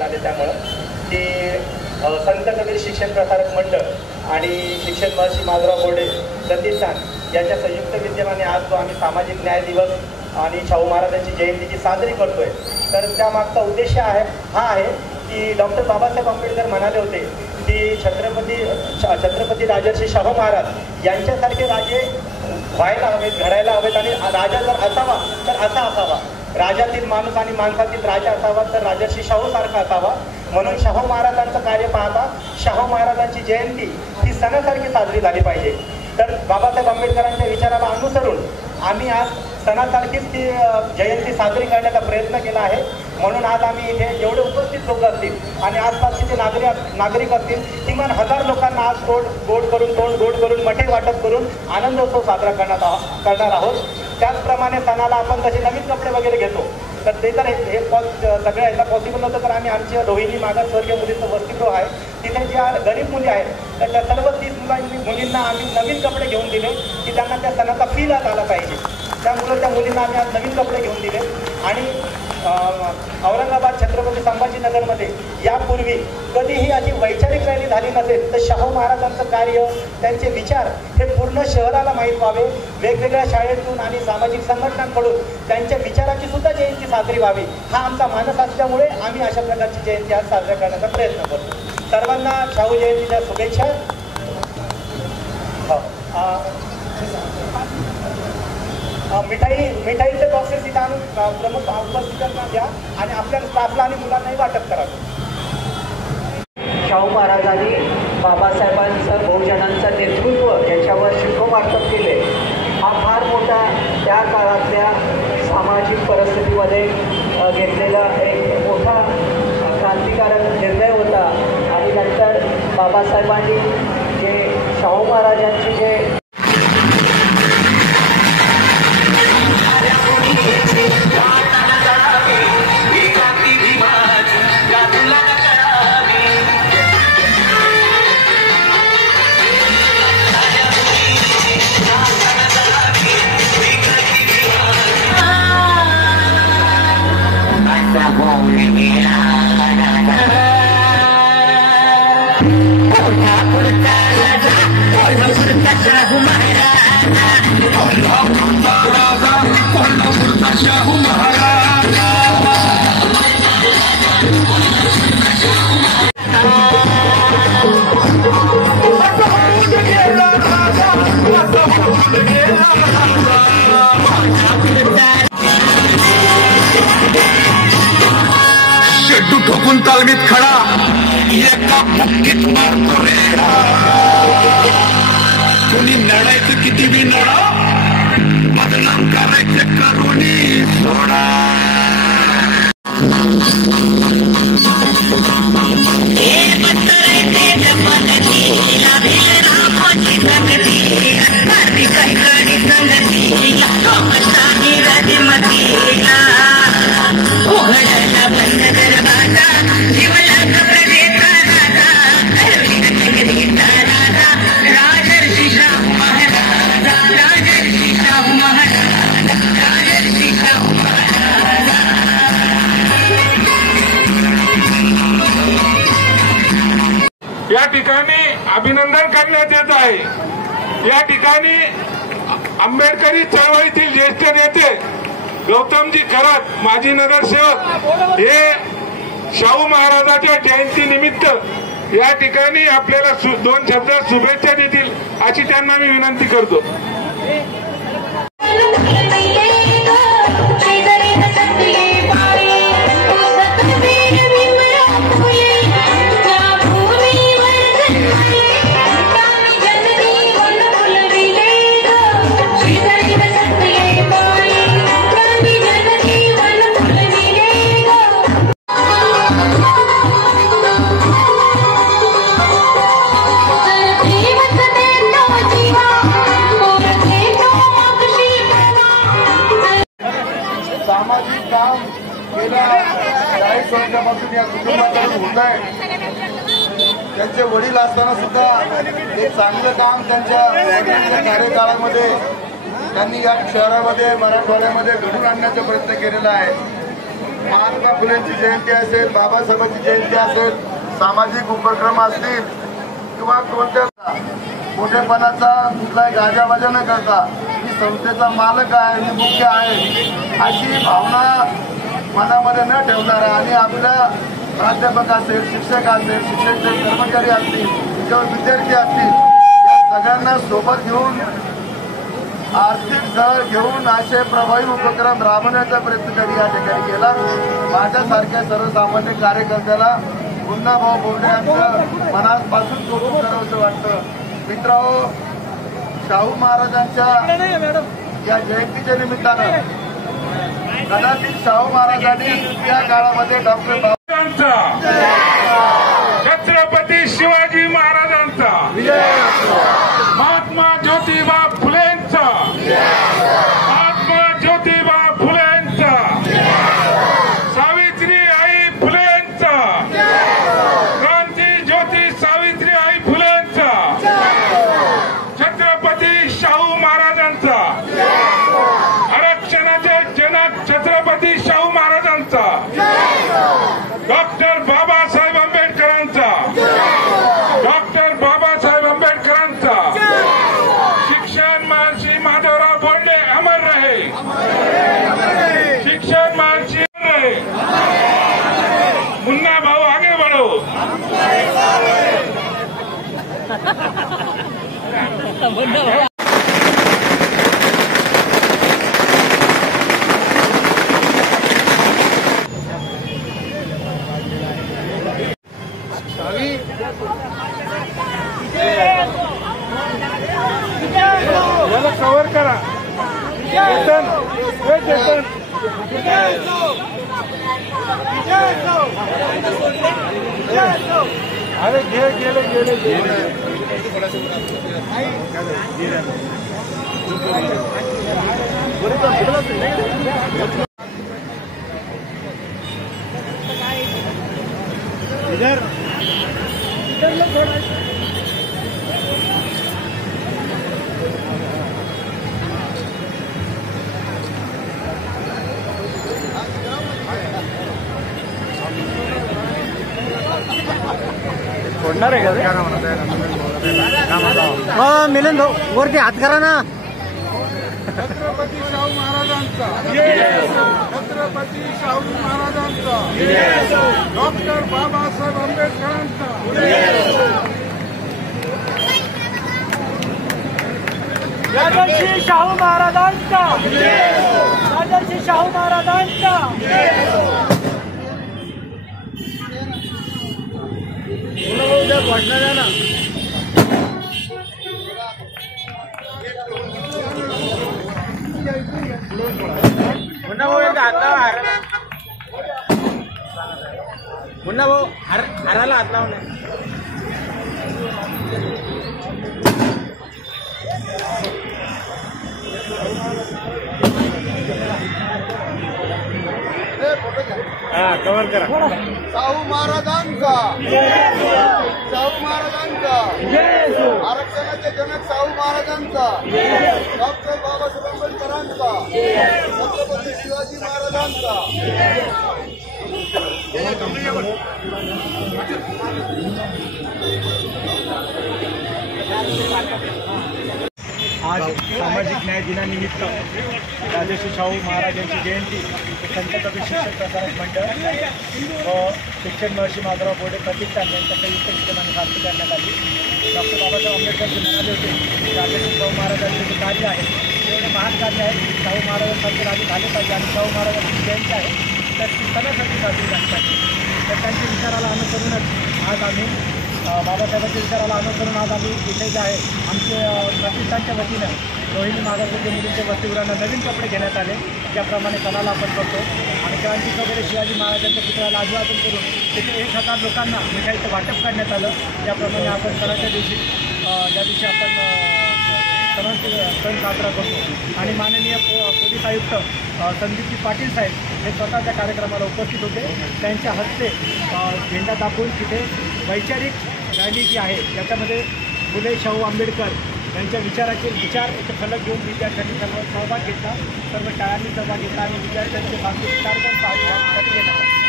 त्यामुळं ते संत कबीर शिक्षण प्रसारक मंडळ आणि शिक्षण महर्षी माधवराव बोर्डे प्रतिष्ठान यांच्या संयुक्त विद्यमाने आज जो आम्ही सामाजिक न्याय दिवस आणि शाहू महाराजांची जयंतीची साजरी करतोय, तर त्यामागचा उद्देश हा आहे की डॉक्टर बाबासाहेब आंबेडकर म्हणाले होते की छत्रपती राजर्षी शाहू महाराज यांच्यासारखे राजे व्हायला हवेत, घडायला हवेत, आणि राजा जर असावा तर असा असावा, राजातील माणूस आणि माणसातील राजा असावा तर राजर्षी शाहू सारखा असावा. म्हणून शाहू महाराजांचं कार्य पाहता शाहू महाराजांची जयंती ही सणासारखी साजरी झाली पाहिजे. तर बाबासाहेब आंबेडकरांच्या विचाराला अनुसरून आम्ही आज सणासारखीच ती जयंती साजरी करण्याचा प्रयत्न केला आहे. म्हणून आज आम्ही इथे जेवढे उपस्थित लोक असतील आणि आसपासचे जे नागरिक असतील, किमान 1000 लोकांना आज तोंड गोड करून मठे वाटप करून आनंदोत्सव साजरा करणार आहोत. त्याचप्रमाणे सणाला आपण तसे नवीन कपडे वगैरे घेतो, तर ते तर हे सगळं यायला पॉसिबल नव्हतं. तर आम्ही आमच्या रोहिणी मागासवर्गीय मुलींचं वसतिगृह आहे, तिथे ज्या गरीब मुली आहेत तर त्या सर्व 30 मुलींना आम्ही नवीन कपडे घेऊन दिले की त्यांना त्या सणाचा फील आला पाहिजे. त्यामुळे त्या मुलींना आम्ही आज नवीन कपडे घेऊन दिले. आणि औरंगाबाद छत्रपती संभाजीनगरमध्ये यापूर्वी कधीही अशी वैचारिक रॅली झाली नसेल, तर शाहू महाराजांचं कार्य, त्यांचे विचार हे पूर्ण शहराला माहीत व्हावे. वेगवेगळ्या शाळेतून आणि सामाजिक संघटनांकडून त्यांच्या विचाराची सुद्धा जयंती साजरी व्हावी, हा आमचा मानस असल्यामुळे आम्ही अशा प्रकारची जयंती आज साजरा करण्याचा प्रयत्न करतो. सर्वांना शाहू जयंतीच्या शुभेच्छा. मिठाईचे बॉक्सेस इथं आणून प्रमुख उपस्थितांना द्या आणि आपल्या स्टाफला आणि मुलांनाही वाटप करावं. शाहू महाराजांनी बाबासाहेबांचं बहुजनांचं नेतृत्व याच्यावर शिक्को वाटप केले. हा फार मोठा त्या काळातल्या सामाजिक परिस्थितीमध्ये घेतलेला एक मोठा क्रांतिकारक निर्णय होता. आणि नंतर बाबासाहेबांनी जे शाहू महाराजांची जे शेड्डू ठोकून तालमीत खडा एका भक्कीत मारतो रेडा. कोणी लढायचं किती बी लढा, बदनाम करायचं करुणी सोडा. या ठिकाणी अभिनंदन करण्यात येत आहे. या ठिकाणी आंबेडकरी चळवळीतील ज्येष्ठ नेते गौतमजी खरात, माजी नगरसेवक, हे शाहू महाराजांच्या जयंती निमित्त या ठिकाणी आपल्याला 2 शब्द शुभेच्छा देतील अशी त्यांना मी विनंती करतो. सामाजिक काम गेल्या 40 वर्षापासून या कुटुंबाकडून होत आहे. त्यांचे वडील असताना सुद्धा एक चांगलं काम त्यांच्या कार्यकाळामध्ये त्यांनी या शहरामध्ये, मराठवाड्यामध्ये घडून आणण्याचा प्रयत्न केलेला आहे. महात्मा फुलेंची जयंती असेल, बाबासाहेबांची जयंती असेल, सामाजिक उपक्रम असतील किंवा कोणत्या मोठेपणाचा कुठलाही गाजावाजा न करता मी संस्थेचा मालक आहे, मी मुख्य आहे अशी भावना मनामध्ये न ठेवणारा आणि आपल्या प्राध्यापक असेल, शिक्षक असेल, शिक्षक कर्मचारी असतील किंवा विद्यार्थी असतील या सगळ्यांना सोबत घेऊन आर्थिक झळ घेऊन असे प्रभावी उपक्रम राबवण्याचा प्रयत्न त्यांनी या ठिकाणी केला. माझ्यासारख्या सर्वसामान्य कार्यकर्त्याला पुन्हा भाऊ बोलणे यांचं मनापासून कौतुक करावंसं वाटतं. मित्रांनो, शाहू महाराजांच्या या जयंतीच्या निमित्तानं कदाचित शाहू महाराजांनी या काळामध्ये डॉक्टर छत्रपती शिवाजी महाराजांचा, महात्मा ज्योतिबा फुलेंचा, महात्मा ज्योतिबा फुलेंचा, सावित्री आई फुलेंचा, क्रांती ज्योती सावित्री आई फुलेंचा, छत्रपती शाहू महाराजांचा, आरक्षणाचे जनक छत्रपती शाहू महाराजांचा, डॉक्टर बाबासाहेब आंबेडकरांचा, डॉक्टर बाबासाहेब आंबेडकरांचा, शिक्षण महर्षी माधवराव बोंडे अमर रहे, शिक्षण महर्षी अमर रहे, मुन्ना भाऊ आगे बढ़ो. याला कव्हर करा. चेतन, चेतन, अरे गेले फोडणार आहे का मिलन भाऊ वरती हात करा ना. छत्रपती शाहू महाराजांचा, छत्रपती शाहू महाराजांचा, डॉक्टर बाबासाहेब आंबेडकरांचा, राजर्षी शाहू महाराजांचा, राजर्षी शाहू महाराजांचा. वाटणार ना मुन्ना भाऊ मुन्ना भाऊ हाराला हात लावून कव्हर करा. शाहू महाराजांचा, शाहू महाराजांचा, आरक्षणाचे जनक शाहू महाराजांचा, डॉक्टर बाबासाहेब आंबेडकरांचा, छत्रपती शिवाजी महाराजांचा. आज सामाजिक न्याय दिनानिमित्त राजर्षी शाहू महाराजांची जयंती संत कबीर शिक्षक प्रसारक मंडळ व शिक्षण महर्षी माधवराव बोर्डे प्रतिष्ठान यांच्या संयुक्त विद्यमाने साजरी करण्यात आली. डॉक्टर बाबासाहेब आंबेडकर जे म्हणाले होते की राजर्षी शाहू महाराजांचे जे कार्य आहे ते एवढे महान कार्य आहे की शाहू महाराजांसारखे राजे झाले पाहिजे आणि शाहू महाराजांची जयंती आहे तर ती सणासाठी साजरी करण्यात आली. तर त्यांच्या विचाराला अनुसरूनच आज आम्ही बाबासाहेबांच्या विचाराला अनुसरून आज आम्ही इथे जे आहे आमचे प्रतिष्ठानच्या वतीनं रोहिणी मागासवर्गीय मुलींच्या वसतिगृहांना नवीन कपडे घेण्यात आले. त्याप्रमाणे सणाला आपण करतो आणि क्रांती वगैरे शिवाजी महाराजांच्या पुतळ्याला अभिवादन करून तिथे 1000 लोकांना मिठाईचं वाटप करण्यात आलं. त्याप्रमाणे आपण सणाच्या दिवशी ज्या दिवशी आपण सण साजरा करतो आणि माननीय पोलीस आयुक्त संदीपजी पाटील साहेब हे स्वतः त्या कार्यक्रमाला उपस्थित होते. त्यांच्या हस्ते झेंडा दाखवून तिथे वैचारिक रॅली जी आहे त्याच्यामध्ये फुले शाहू आंबेडकर त्यांच्या विचाराचे फलक घेऊन विद्यार्थ्यांनी सर्व सहभाग घेतला. सर्व शाळांनी सहभाग घेतला आणि विद्यार्थ्यांचे सांस्कृतिक कार्यक्रम पाहण्यासाठी येतात.